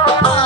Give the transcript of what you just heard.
Oh.